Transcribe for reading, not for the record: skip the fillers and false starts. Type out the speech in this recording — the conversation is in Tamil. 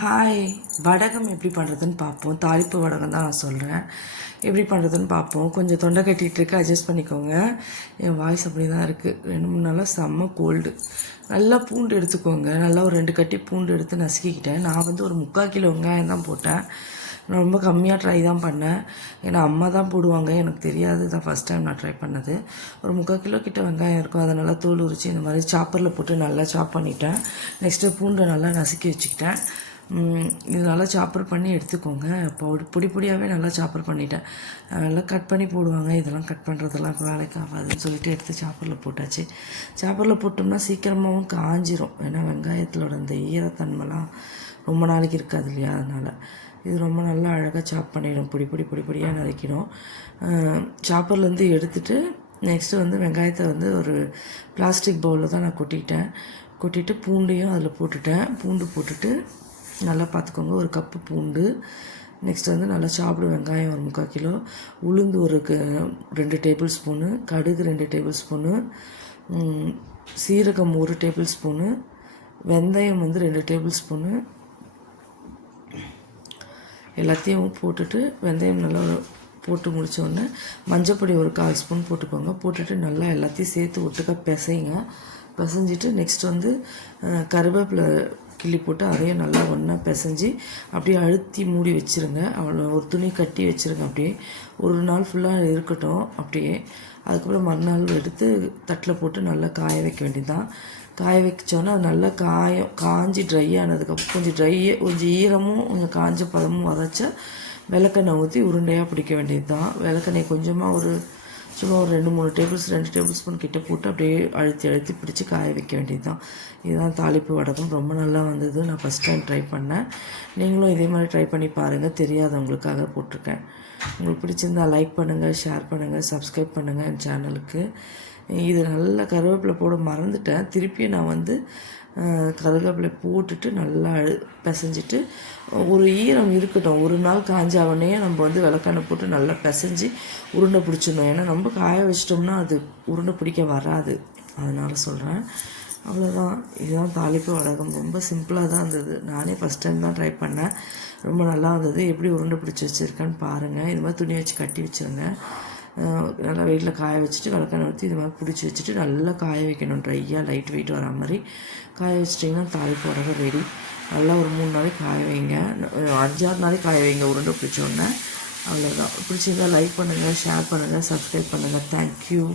ஹாய், வடகம் எப்படி பண்ணுறதுன்னு பார்ப்போம். தாளிப்பு வடகம் தான் நான் சொல்கிறேன். எப்படி பண்ணுறதுன்னு பார்ப்போம். கொஞ்சம் தொண்டை கட்டிகிட்டு இருக்கு, அட்ஜஸ்ட் பண்ணிக்கோங்க. என் வாய்ஸ் அப்படி தான் இருக்குது. 2-3 நாளாக செம்ம கோல்டு. நல்லா பூண்டு எடுத்துக்கோங்க. நல்லா ஒரு 2 கட்டி பூண்டு எடுத்து நசுக்கிக்கிட்டேன். நான் வந்து ஒரு 3/4 கிலோ வெங்காயம் தான் போட்டேன். நான் ரொம்ப கம்மியாக ட்ரை தான் பண்ணேன். ஏன்னா அம்மா தான் போடுவாங்க, எனக்கு தெரியாது. தான் ஃபஸ்ட் டைம் நான் ட்ரை பண்ணது. ஒரு 3/4 கிலோ கிட்ட வெங்காயம் இருக்கும். அதை நல்லா தோல் உரித்து இந்த மாதிரி சாப்பரில் போட்டு நல்லா சாப் பண்ணிட்டேன். நெக்ஸ்ட்டு பூண்டை நல்லா நசுக்கி வச்சுக்கிட்டேன். இது நல்லா சாப்பர் பண்ணி எடுத்துக்கோங்க. பொடி பொடியாகவே நல்லா சாப்பர் பண்ணிட்டேன். நல்லா கட் பண்ணி போடுவாங்க. இதெல்லாம் கட் பண்ணுறதெல்லாம் இப்போ வேலைக்கு ஆகாதுன்னு சொல்லிட்டு எடுத்து சாப்பரில் போட்டாச்சு. சாப்பரில் போட்டோம்னா சீக்கிரமாகவும் காஞ்சிரும். ஏன்னா வெங்காயத்திலோட அந்த ஈரத்தன்மைலாம் ரொம்ப நாளைக்கு இருக்காது இல்லையா, அதனால் இது ரொம்ப நல்லா அழகாக சாப் பண்ணிடும். பொடி பொடியாக நறுக்கிடும். சாப்பர்லேருந்து எடுத்துகிட்டு நெக்ஸ்ட்டு வந்து வெங்காயத்தை வந்து ஒரு பிளாஸ்டிக் பவுலில் தான் நான் கொட்டிட்டு பூண்டையும் அதில் போட்டுட்டேன். பூண்டு போட்டுட்டு நல்லா பார்த்துக்கோங்க. ஒரு கப்பு பூண்டு. நெக்ஸ்ட் வந்து நல்லா சாப்பிடு வெங்காயம் ஒரு 3/4 கிலோ, உளுந்து ஒரு 2 டேபிள் ஸ்பூனு, கடுகு 2 டேபிள் ஸ்பூனு, சீரகம் 1 டேபிள் ஸ்பூனு, வெந்தயம் வந்து 2 டேபிள் ஸ்பூனு. எல்லாத்தையும் போட்டுட்டு வெந்தயம் நல்லா போட்டு முடித்தோடனே மஞ்சப்பொடி ஒரு 1/4 ஸ்பூன் போட்டுக்கோங்க. போட்டுட்டு நல்லா எல்லாத்தையும் சேர்த்து ஒட்டுக்க பிசைஞ்சிட்டு நெக்ஸ்ட் வந்து கருவேப்பிலை கிள்ளி போட்டு அதையும் நல்லா ஒன்றா பிசைஞ்சு அப்படியே அழுத்தி மூடி வச்சுருங்க. அவ்வளோ ஒரு துணி கட்டி வச்சுருங்க. அப்படியே ஒரு நாள் ஃபுல்லாக இருக்கட்டும். அப்படியே அதுக்கப்புறம் மறுநாள் எடுத்து தட்டில் போட்டு நல்லா காய வைக்க வேண்டியதுதான். காய வச்சோன்னா அது நல்லா காஞ்சி ட்ரை ஆனதுக்கப்புறம் கொஞ்சம் ஈரமும் கொஞ்சம் காஞ்ச பதமும் வதச்சா விளக்கெண்ணெய் ஊற்றி உருண்டையாக பிடிக்க வேண்டியது தான். விளக்கெண்ணெய் கொஞ்சமாக சும்மா ஒரு 2 டேபிள் ஸ்பூன் கிட்ட போட்டு அப்படியே அழுத்தி பிடிச்சி காய வைக்க வேண்டியது தான். இதுதான் தாளிப்பு வடகம். ரொம்ப நல்லா வந்தது. நான் ஃபஸ்ட் டைம் ட்ரை பண்ணேன். நீங்களும் இதே மாதிரி ட்ரை பண்ணி பாருங்கள். தெரியாதவங்களுக்காக போட்டிருக்கேன். உங்களுக்கு பிடிச்சிருந்தால் லைக் பண்ணுங்கள், ஷேர் பண்ணுங்கள், சப்ஸ்கிரைப் பண்ணுங்கள் என் சேனலுக்கு. இது நல்லா கருவேப்பிலை போட மறந்துட்டேன். திருப்பியும் நான் வந்து கருவேப்பிலை போட்டுட்டு நல்லா பிசைஞ்சிட்டு ஒரு ஈரம் இருக்கட்டும். ஒரு நாள் காஞ்சாவனே நம்ம வந்து விளக்கெண்ணெய் போட்டு நல்லா பிசைஞ்சு உருண்டை பிடிச்சிடணும். ஏன்னா நம்ம காய வச்சிட்டோம்னா அது உருண்டை பிடிக்க வராது. அதனால் சொல்கிறேன். அவ்வளோதான். இதுதான் தாளிப்பு வடகம். ரொம்ப சிம்பிளாக தான் இருந்தது. நானே ஃபஸ்ட் டைம் தான் ட்ரை பண்ணேன். ரொம்ப நல்லா இருந்தது. எப்படி உருண்டை பிடிச்சி வச்சுருக்கேன்னு பாருங்கள். இது மாதிரி துணி வச்சு கட்டி வச்சுருங்க. நல்லா வெயிட்டில் காய வச்சுட்டு விளக்கெண்ணெய் ஊற்றி இது மாதிரி பிடிச்சி வச்சுட்டு நல்லா காய வைக்கணும். ட்ரையாக லைட் வெயிட் வரா மாதிரி காய வச்சிட்டிங்கன்னா தாளிப்பு வடகம் ரெடி. நல்லா ஒரு 3 நாளைக்கு காய வைங்க. 5-6 நாளைக்கு காய வைங்க உருண்டை பிடிச்சோடனே. அவ்வளோதான். பிடிச்சிருந்தா லைக் பண்ணுங்கள், ஷேர் பண்ணுங்கள், சப்ஸ்கிரைப் பண்ணுங்கள். தேங்க்யூ.